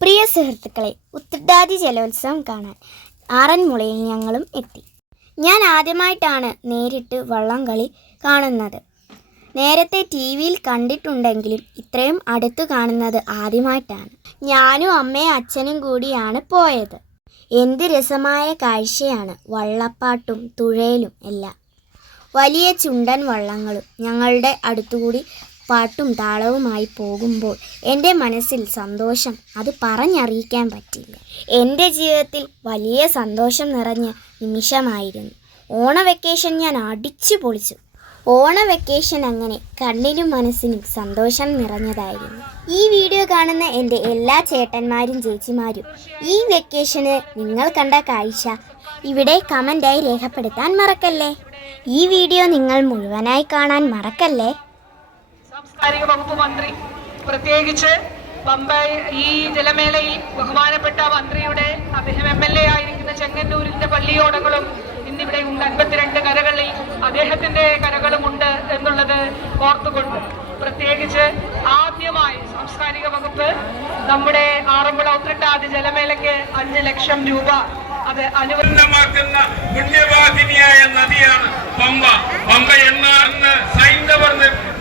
പ്രിയ സുഹൃത്തുക്കളെ, ഉത്രട്ടാതി ജലോത്സവം കാണാൻ ആറന്മുളയിൽ ഞങ്ങളും എത്തി. ഞാൻ ആദ്യമായിട്ടാണ് നേരിട്ട് വള്ളംകളി കാണുന്നത്. നേരത്തെ TV-യിൽ കണ്ടിട്ടുണ്ടെങ്കിലും ഇത്രയും അടുത്ത് കാണുന്നത് ആദ്യമായിട്ടാണ്. ഞാനും അമ്മയും അച്ഛനും കൂടിയാണ് പോയത്. എന്ത് രസമായ കാഴ്ചയാണ്! വള്ളപ്പാട്ടും തുഴയലും എല്ലാം. വലിയ ചുണ്ടൻ വള്ളങ്ങളും ഞങ്ങളുടെ അടുത്തുകൂടി പാട്ടും താളവുമായി പോകുമ്പോൾ എൻ്റെ മനസ്സിൽ സന്തോഷം അത് പറഞ്ഞറിയിക്കാൻ പറ്റില്ല. എൻ്റെ ജീവിതത്തിൽ വലിയ സന്തോഷം നിറഞ്ഞ നിമിഷമായിരുന്നു. ഓണ വെക്കേഷൻ ഞാൻ അടിച്ചു പൊളിച്ചു. ഓണ വെക്കേഷൻ അങ്ങനെ കണ്ണിനും മനസ്സിനും സന്തോഷം നിറഞ്ഞതായിരുന്നു. ഈ വീഡിയോ കാണുന്ന എൻ്റെ എല്ലാ ചേട്ടന്മാരും ചേച്ചിമാരും ഈ വെക്കേഷന് നിങ്ങൾ കണ്ട കാഴ്ച ഇവിടെ കമൻ്റായി രേഖപ്പെടുത്താൻ മറക്കല്ലേ. ഈ വീഡിയോ നിങ്ങൾ മുഴുവനായി കാണാൻ മറക്കല്ലേ. സാംസ്കാരിക വകുപ്പ് മന്ത്രി പ്രത്യേകിച്ച് പമ്പൈ ഈ ജലമേളയിൽ ബഹുമാനപ്പെട്ട മന്ത്രിയുടെ അദ്ദേഹം MLA ആയിരിക്കുന്ന ചെങ്ങന്നൂരിന്റെ പള്ളിയോടങ്ങളും ഇന്നിവിടെ ഉണ്ട്. 52 കരകളിൽ അദ്ദേഹത്തിന്റെ കരകളുമുണ്ട് എന്നുള്ളത് ഓർത്തുകൊണ്ട് പ്രത്യേകിച്ച് ആദ്യമായി സാംസ്കാരിക വകുപ്പ് നമ്മുടെ ആറന്മുള ഉത്രട്ടാതി ജലമേളയ്ക്ക് 5 ലക്ഷം രൂപ അത് അനുവദനമാക്കുന്ന പുണ്യവാഹിനിയായ നദിയാണ് പമ്പ. പമ്പ എന്ന സൈന്ധവർ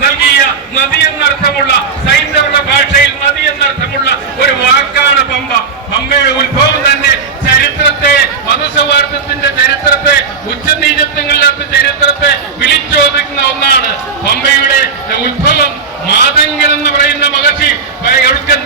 നൽകിയ നദി എന്നർത്ഥമുള്ള, സൈന്ധവരുടെ ഭാഷയിൽ നദി എന്നർത്ഥമുള്ള ഒരു വാക്കാണ് പമ്പ. പമ്പയുടെ ഉത്ഭവം തന്നെ ചരിത്രത്തെ, മതസൗഹാർദ്ദത്തിന്റെ ചരിത്രത്തെ, ഉച്ചനീചത്വങ്ങളില്ലാത്ത ചരിത്രത്തെ വിളിച്ചോദിക്കുന്ന ഒന്നാണ്. പമ്പയുടെ ഉത്ഭവം മാതങ്കൻ എന്ന് പറയുന്ന മഹർഷി,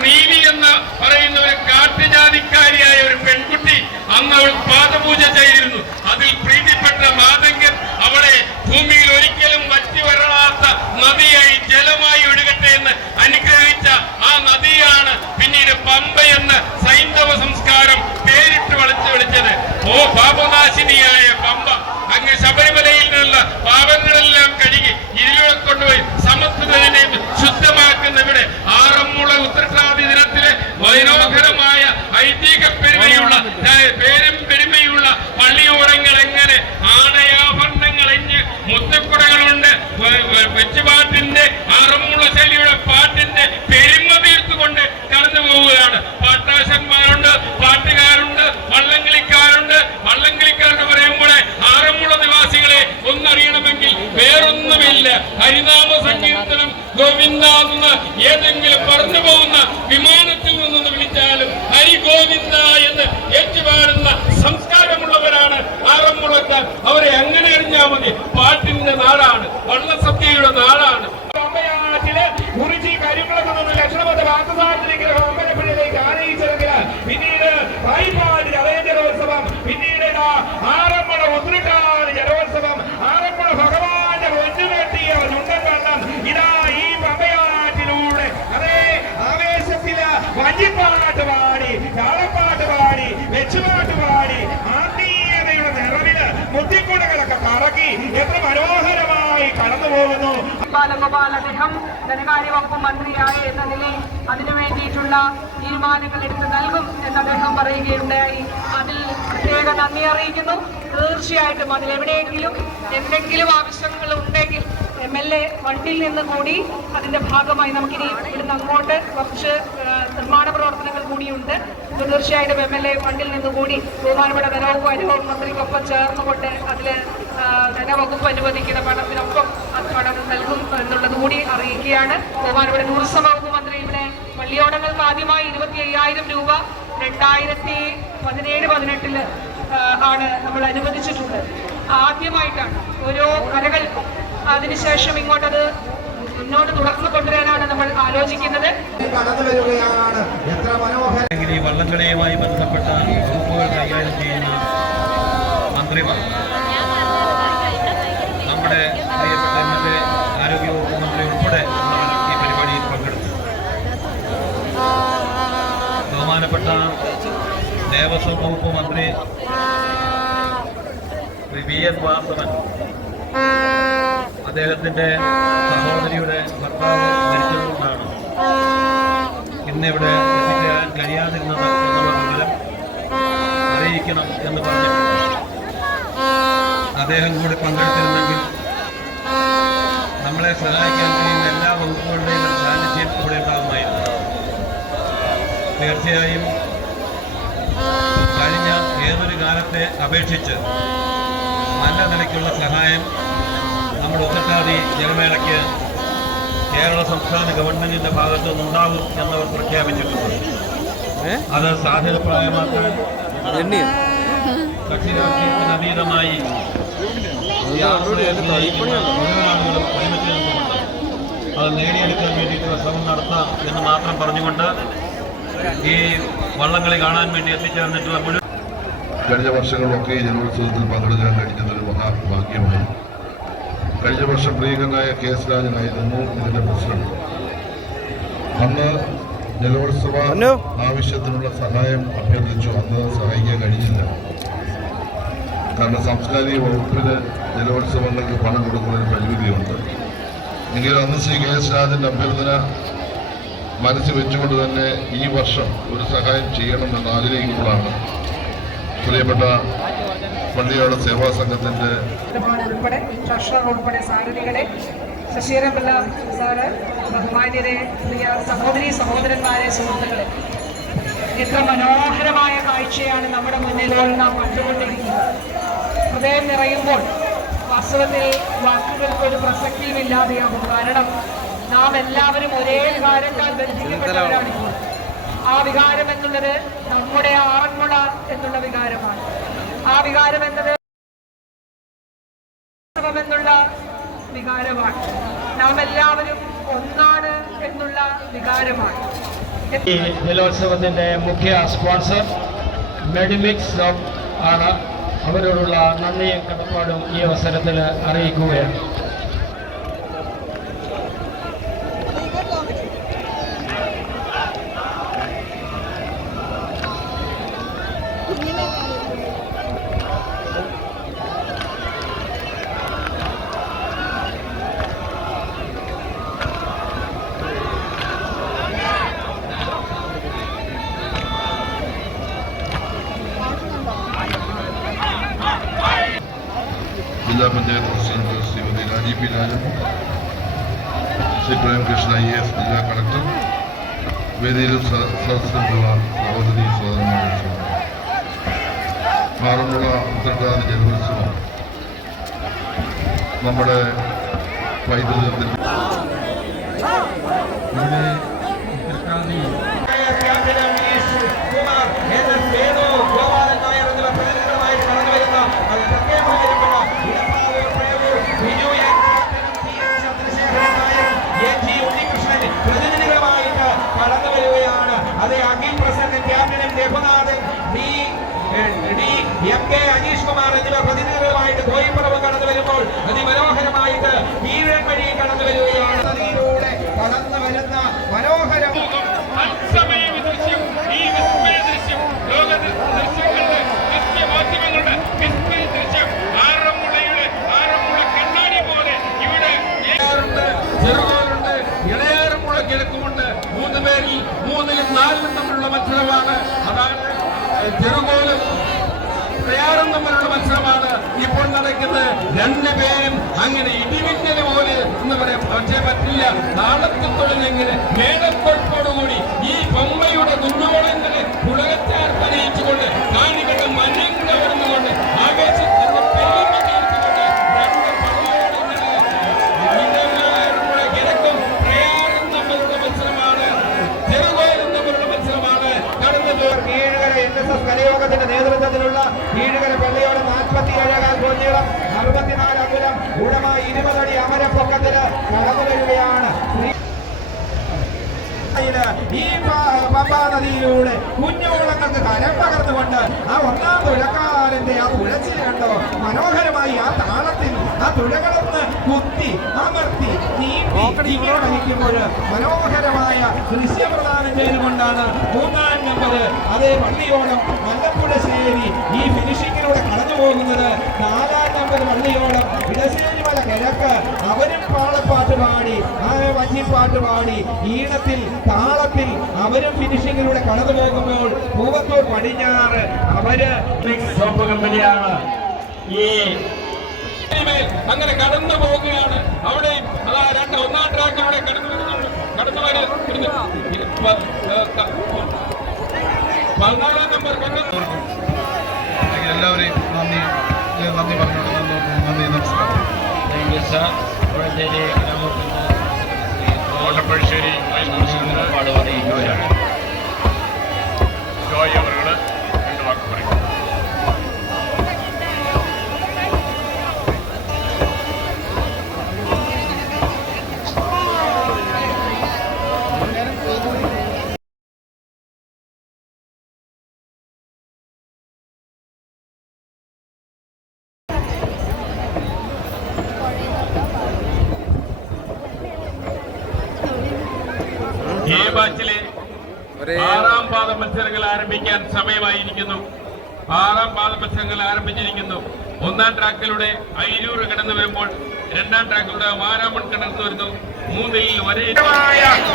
നീലി എന്ന് പറയുന്ന ഒരു കാട്ടുജാതിക്കാരിയായ ഒരു പെൺകുട്ടി അന്ന് അവൾ പാദപൂജ ചെയ്തിരുന്നു. അതിൽ പ്രീതിപ്പെട്ട മാതങ്കൻ അവളെ ഭൂമിയിൽ ഒരിക്കലും വറ്റി വരളാത്ത നദിയായി ജലമായി ഒഴുകട്ടെ എന്ന് അനുഗ്രഹിച്ച ആ നദിയാണ് പിന്നീട് പമ്പ എന്ന് സൈന്ധവ സംസ്കാരം പേരിട്ട് വിളിച്ചത്. ഓ പാപനാശിനിയായ പമ്പ, അങ്ങ് ശബരിമലയിൽ നിന്നുള്ള പാപങ്ങളെല്ലാം കഴുകി ഇതിലൂടെ കൊണ്ടുപോയി സമത്വത്തിനെ ശുദ്ധമാക്കുന്ന ഇവിടെ ആറന്മുള ഉത്രട്ടാതി ദിനത്തിലെ മനോഹരമായ ഐതിഹ്യ പെരുമയുള്ള പള്ളിയോരങ്ങൾ എങ്ങനെ ആണയാഭരണങ്ങൾ എഞ്ഞ് മുത്തക്കുടകളുണ്ട്. വെച്ചുപാട്ടിന്റെ ആറന്മുള ശൈലിയുടെ പാട്ടിന്റെ പെരുമ തീർത്തുകൊണ്ട് കടന്നു പോവുകയാണ്. പാട്ടാശന്മാരുണ്ട്, പാട്ടുകാരുണ്ട്, വള്ളംകളിക്കാരുണ്ട്. വള്ളംകളിക്കാരുടെ പറയുമ്പോൾ ആറന്മുള നിവാസികളെ ഒന്നറിയണമെങ്കിൽ വേറൊന്നുമില്ല. ഹരിനാമ സങ്കീർത്തനം ഗോവിന്ദ എന്ന് ഏതെങ്കിലും പറന്നു പോകുന്ന വിമാനത്തിൽ നിന്നൊന്ന് വിളിച്ചാലും ഹരി ഗോവിന്ദ എന്ന് ഏറ്റുപാടുന്ന സംസ്കാരമുള്ളവരാണ് ആറന്മുളക്കാർ. അവരെ അങ്ങനെ അറിഞ്ഞാൽ മതി. പാട്ടിന്റെ നാടാണ്, വള്ളസദ്യയുടെ നാടാണ്. കുറിച്ചി കരിമുളക്ക് നിന്ന് ലക്ഷണബദ്ധ വാർത്തസാഹചര്യഗ്രഹം അമ്പലപ്പുഴയിലേക്ക് ആനയിച്ചിറങ്ങിയാൽ പിന്നീട് പായിപ്പാട് ജലോത്സവം, പിന്നീട് ആറന്മുള ഉത്രട്ടാതി ജലോത്സവം, ആറന്മുള ഭഗവാന്റെ ഒന്നുകെട്ടിയ ചുണ്ടൻ വെള്ളം ഇതാ ഈ പമ്പയാറ്റിലൂടെ അതേ ആവേശത്തില് വഞ്ചിപ്പാട്ട് പാടി, താളപ്പാട്ട് പാടി, വെച്ചുപാട്ട് പാടി, ആത്മീയതയുടെ നിറവില് മുത്തിക്കുടകളൊക്കെ കറക്കി എത്ര മനോഹരമായി കടന്നു പോകുന്നു. ബാലഗോപാൽ അദ്ദേഹം ധനകാര്യ വകുപ്പ് മന്ത്രിയായ എന്ന നിലയിൽ അതിനു വേണ്ടിയിട്ടുള്ള തീരുമാനങ്ങൾ എടുത്ത് നൽകും എന്ന് അദ്ദേഹം പറയുകയുണ്ടായി. അതിൽ പ്രത്യേക നന്ദി അറിയിക്കുന്നു. തീർച്ചയായിട്ടും അതിലെവിടെയെങ്കിലും എന്തെങ്കിലും ആവശ്യങ്ങൾ ഉണ്ടെങ്കിൽ MLA ഫണ്ടിൽ നിന്ന് കൂടി അതിന്റെ ഭാഗമായി നമുക്കിനി ഇവിടുന്ന് അങ്ങോട്ട് കുറച്ച് നിർമ്മാണ പ്രവർത്തനങ്ങൾ കൂടിയുണ്ട്. തീർച്ചയായിട്ടും MLA ഫണ്ടിൽ നിന്ന് കൂടി ബഹുമാനപ്പെട്ട ധനവകുപ്പ് മന്ത്രിക്കൊപ്പം ചേർന്നുകൊണ്ട് അതിൽ ധനവകുപ്പ് അനുവദിക്കുന്ന പണത്തിനൊപ്പം അത് പണം നൽകും എന്നുള്ളത് കൂടി അറിയിക്കുകയാണ്. ബഹുമാനപ്പെട്ട ടൂറിസം വകുപ്പ് മന്ത്രി ഇവിടെ പള്ളിയോടങ്ങൾക്ക് ആദ്യമായി 25,000 രൂപ 2017-18 ആണ് നമ്മൾ അനുവദിച്ചിട്ടുള്ളത്. ആദ്യമായിട്ടാണ് ഓരോ കരകൾ. അതിനുശേഷം ഇങ്ങോട്ടത് മുന്നോട്ട് തുടർന്ന് കൊണ്ടുവരാനാണ് നമ്മൾ ആലോചിക്കുന്നത്. ഈ വള്ളംകളിയുമായി ബന്ധപ്പെട്ട വകുപ്പുകൾ കൈകാര്യം ചെയ്യുന്ന മന്ത്രിമാർ, നമ്മുടെ പ്രിയപ്പെട്ട MLA ആരോഗ്യവകുപ്പ് മന്ത്രി ഉൾപ്പെടെ ഈ പരിപാടിയിൽ പങ്കെടുത്തു. ബഹുമാനപ്പെട്ട ദേവസ്വം വകുപ്പ് മന്ത്രി VN വാസവൻ അദ്ദേഹത്തിന്റെ സഹോദരിയുടെ ഭർത്താവ് മരിച്ചതുകൊണ്ടാണ് ഇന്നിവിടെ എത്തിച്ചേരാൻ കഴിയാതിരുന്നത് എന്നുള്ള വിവരം അറിയിക്കണം എന്ന് പറഞ്ഞിട്ടുണ്ട്. അദ്ദേഹം കൂടി പങ്കെടുത്തിരുന്നെങ്കിൽ നമ്മളെ സഹായിക്കാൻ കഴിയുന്ന എല്ലാ വകുപ്പുകളുടെയും സാന്നിധ്യം ഇവിടെ ഉണ്ടാകുമായിരുന്നു. തീർച്ചയായും കഴിഞ്ഞ ഏതൊരു കാലത്തെ അപേക്ഷിച്ച് നല്ല നിലയ്ക്കുള്ള സഹായം നമ്മുടെ ഉത്രട്ടാതി ജലമേളയ്ക്ക് കേരള സംസ്ഥാന ഗവൺമെന്റിന്റെ ഭാഗത്തു നിന്നുണ്ടാകും എന്നവർ പ്രഖ്യാപിച്ചിട്ടുണ്ട്. അത് സാധ്യതപ്രായമാക്കാൻ കക്ഷി രാഷ്ട്രീയത്തിന് അതീതമായി ആളുകളും ഒരുമിച്ച് നിന്നുകൊണ്ട് അത് നേടിയെടുക്കാൻ വേണ്ടിയിട്ടുള്ള ശ്രമം നടത്താം എന്ന് മാത്രം പറഞ്ഞുകൊണ്ട് ഈ വള്ളംകളി കാണാൻ വേണ്ടി എത്തിച്ചേർന്നിട്ടുള്ള മുഴുവൻ കഴിഞ്ഞ വർഷങ്ങളിലൊക്കെ ഈ ജലോത്സവത്തിൽ പങ്കെടുക്കാൻ കഴിഞ്ഞതൊരു മഹാഭാഗ്യമായി. കഴിഞ്ഞ വർഷം പ്രിയങ്കനായ കെ എസ് രാജനായിരുന്നു ഇതിന്റെ പ്രസിഡന്റ്. അന്ന് ജലോത്സവ ആവശ്യത്തിനുള്ള സഹായം അഭ്യർത്ഥിച്ചു. അന്ന് സഹായിക്കാൻ കഴിഞ്ഞില്ല. കാരണം സാംസ്കാരിക വകുപ്പിന് ജലോത്സവങ്ങൾക്ക് പണം കൊടുക്കുന്നതിന് പരിമിതിയുണ്ട്. എങ്കിലും അന്ന് ശ്രീ കെ എസ് രാജന്റെ അഭ്യർത്ഥന മനസ്സിൽ വെച്ചുകൊണ്ട് തന്നെ ഈ വർഷം ഒരു സഹായം ചെയ്യണമെന്ന് ആഗ്രഹിക്കുമ്പോഴാണ് പ്രിയപ്പെട്ട പള്ളിയോട് സേവാ സംഘത്തിന്റെ ഉൾപ്പെടെ ട്രഷറർ ഉൾപ്പെടെ സാരഥികളെ, ശശീരപിള്ള സാറ്, ബഹുമാന്യരെ, പ്രിയ സഹോദരി സഹോദരന്മാരെ, സുഹൃത്തുക്കളെ, എത്ര മനോഹരമായ കാഴ്ചയാണ് നമ്മുടെ മുന്നിൽ നാം കണ്ടുകൊണ്ടിരിക്കുന്നത്. ഹൃദയം നിറയുമ്പോൾ വാസ്തവത്തിൽ വാക്കുകൾക്ക് ഒരു പ്രസക്തിയുമില്ലാതെയാകും. കാരണം നാം എല്ലാവരും ഒരേ വികാരത്താൽ ബന്ധിക്കപ്പെട്ടവരാണ്. ആ വികാരം എന്നുള്ളത് നമ്മുടെ ആറന്മുള എന്നുള്ള വികാരമാണ്. ആ വികാരം എന്നത് എന്നുള്ള വികാരമാണ്. നാം എല്ലാവരും ഒന്നാണ് എന്നുള്ള വികാരമാണ്. ഈ ജലോത്സവത്തിന്റെ മുഖ്യ സ്പോൺസർ മെഡിമിക്സ് ആണ്. അവരോടുള്ള നന്ദിയും കടപ്പാടും ഈ അവസരത്തിൽ അറിയിക്കുകയാണ്. ജില്ലാ panchayat president Shrimati Rajeev P Rajan, Shri Premakrishna IAS ജില്ലാ കളക്ടർ, വേദിയിലും സദസ്സിലുള്ള സഹോദരി സഹോദരന്മാരെ, ആറന്മുള ഉത്രട്ടാതി ജലോത്സവം നമ്മുടെ പൈതൃകത്തിൽ പ്രതിനിധികളുമായിട്ട് കടന്നു വരികയാണ്. അത് അഖിൽ പ്രസിഡന്റ് ക്യാപ്റ്റനും രഘുനാഥൻ DMK അനീഷ് കുമാർ എന്നിവർ പ്രതിനിധികളുമായിട്ട് കോയിപ്പുറവ് കടന്നു വരുമ്പോൾ അതിമനോഹരമായിട്ട് വീഴൻ വഴി കടന്നു വരികയാണ്. നദിയിലൂടെ കടന്നു വരുന്ന മനോഹരം ചെറുകോലുണ്ട്, ഇളയാറുമുള കിഴക്കുമുണ്ട്. 3 പേരിൽ 3-ലും 4-ലും തമ്മിലുള്ള മത്സരമാണ്. അതാണ് ചെറുകോലും ഇളയാറും തമ്മിലുള്ള മത്സരമാണ് ഇപ്പോൾ നടക്കുന്നത്. 2 പേരും അങ്ങനെ ഇടിമിന്നല് പോലെ എന്ന് പറയാം. പക്ഷേ പറ്റില്ല. താളത്തിത്തൊഴിലെങ്ങനെ മേളക്കൊഴുപ്പോടുകൂടി ഈ ബൊമ്മയുടെ ദുർഗോളങ്ങളെ പുളകച്ചാർപ്പനയിച്ചുകൊണ്ട് കാണികളുടെ മനം കവർന്നുകൊണ്ട് ആവേശത്തിന്റെ പെരുമ തീർത്തുകൊണ്ട് 2 പള്ളിയോടങ്ങളെ കിഴക്കും പ്രയാറും തമ്മിലുള്ള മത്സരമാണ്. ചെറുകോലും തമ്മിലുള്ള മത്സരമാണ് നടന്നത്. കീഴുകര NSS കലയോഗത്തിന്റെ നേതൃത്വത്തിലുള്ള കീഴുകര പള്ളിയോട് 47 കോഞ്ഞീളം 64 അങ്കുലം ഉടമ 20 അടി അമരപ്പൊക്കത്തിന് കടന്നു വരികയാണ്. ഈ പമ്പാ നദിയിലൂടെ കുഞ്ഞോളങ്ങൾക്ക് കരം പകർന്നുകൊണ്ട് ആ 1-ാം തുഴക്കാരന്റെ ആ തുഴച്ചിൽ കണ്ടോ മനോഹരമായി ആ താളത്തിൽ ആ തുഴകളൊന്ന് കുത്തി അമർത്തി നീട്ടി വഹിക്കുമ്പോൾ മനോഹരമായ ദൃശ്യപ്രദാനം ചെയ്തുകൊണ്ടാണ് 3-ാം നമ്പർ അതേ പള്ളിയോളം മല്ലപ്പുഴശ്ശേരി ഈ ഫിനിഷിങ്ങിലൂടെ കടന്നു പോകുന്നത്. 4-ാം നമ്പർ പള്ളിയോളം ഇടശ്ശേരി മല കിഴക്ക് അവരും പാളപ്പാട്ട് പാടി ആ വഞ്ചിപ്പാട്ട് പാടി ഈണത്തിൽ താളത്തിൽ അവരും ഫിനിഷിങ്ങിലൂടെ കടന്നു പോകുമ്പോൾ പൂവത്തൂർ പടിഞ്ഞാറ് അവര് സോപ്പ് കമ്പനിയാണ് ഈ അങ്ങനെ കടന്നു പോവുകയാണ്. അവിടെ അതാ 1-ാം ട്രാക്കിലൂടെ കടന്നു വരുന്നുണ്ട്. 14 നമ്പർ എല്ലാവരെയും നന്ദി പറഞ്ഞുകൊണ്ട് നന്ദി നമസ്കാരം. Thank you sir. കോഴഞ്ചേരി ഗ്രാമപഞ്ചായത്ത് കോട്ടപ്പഴശ്ശേരി വൈസ് പ്രസിഡന്റ് പാടുപറയുകയാണ്. ജോയ് അവറുകൾ 2 വാക്ക് പറയും. ഈ ബാച്ചിലെ 6ാം പാദ മത്സരങ്ങൾ ആരംഭിക്കാൻ സമയമായിരിക്കുന്നു. 6ാം പാദ മത്സരങ്ങൾ ആരംഭിച്ചിരിക്കുന്നു. 1ാം ട്രാക്കിലൂടെ അയിരൂർ കടന്നു വരുമ്പോൾ 2ാം ട്രാക്കിലൂടെ വാരാമൺ കടന്നു വരുന്നു. 3ൽ ഒരേ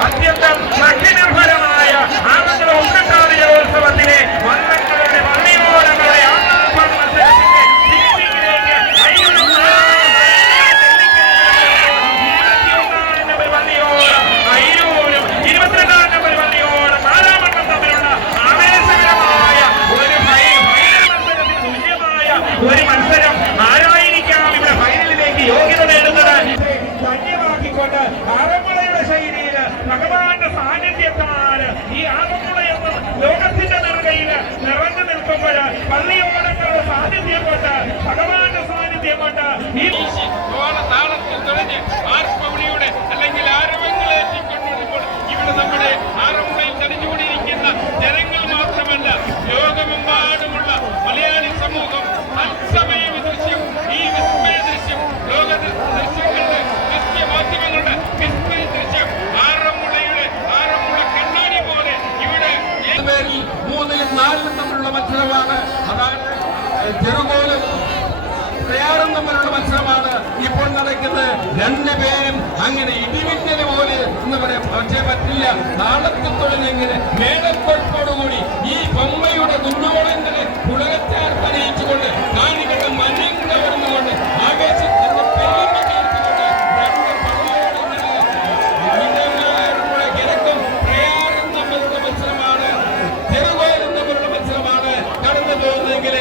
അത്യന്തം ഭക്തിനിർഭരമായ ആനന്ദ ഉത്രട്ടാതി ജലോത്സവത്തിലെ വള്ളങ്ങളുടെ വള്ളിയോടങ്ങളെ ഒരു മത്സരം ആരായിരിക്കാം ഇവിടെ ഫൈനലിലേക്ക് യോഗ്യത നേടുന്നത് ധന്യമാക്കിക്കൊണ്ട് ആറന്മുളയുടെ ശൈലിയിൽ ഭഗവാന്റെ സാന്നിധ്യത്താൽ ഈ ആറന്മുള എന്ന ലോകത്തിന്റെ നെറുകയിൽ നിറഞ്ഞു നിൽക്കുമ്പോൾ പള്ളിയോടങ്ങളുടെ സാന്നിധ്യം കൊണ്ട് ഭഗവാന്റെ സാന്നിധ്യം കൊണ്ട് ഈ താളത്തിൽ തുടങ്ങി ആർപ്പവിളിയുടെ അല്ലെങ്കിൽ ആരവങ്ങളേറ്റിക്കൊണ്ടിരിക്കുമ്പോൾ ഇവിടെ നമ്മുടെ ആറന്മുളയിൽ തടിച്ചുകൂടിയിരിക്കുന്ന ജനങ്ങൾ മാത്രമല്ല ലോകമെമ്പാടുമുള്ള മലയാളി സമൂഹം തത്സമയ ദൃശ്യം ഈ വിസ്മയ ദൃശ്യം ലോക ദൃശ്യങ്ങളുടെ മാധ്യമങ്ങളുടെ വിസ്മയ ദൃശ്യം ആറന്മുള കണ്ണാടി പോലെ ഇവിടെ പേരിൽ 3ലും 4ലും തമ്മിലുള്ള മത്സരമാണ്. അതായത് ചെറുകോലും പ്രയാറും തമ്മിലുള്ള മത്സരമാണ് ഇപ്പോൾ നടക്കുന്നത്. 2 പേരും അങ്ങനെ ഇടിമിന്നൽ പോലെ എന്ന് പറയാം. പക്ഷേ പറ്റില്ല. താളത്തിൽ തുടങ്ങിയെങ്ങനെ മേളക്കൊഴുപ്പോടുകൂടി ഈ ബൊമ്മയുടെ കുഞ്ഞോളങ്ങളെ പുളകച്ചാർത്തറിയിച്ചുകൊണ്ട് കാണികളുടെ മനം കവർന്നുകൊണ്ട് ആവേശത്തിന്റെ പെരുമ തീർത്തുകൊണ്ട് 2 കിഴക്കും പ്രയാറും തമ്മിലുള്ള മത്സരമാണ്. ചെറുകോലും തമ്മിലുള്ള മത്സരമാണ് കടന്നു പോകുന്നതെങ്കിൽ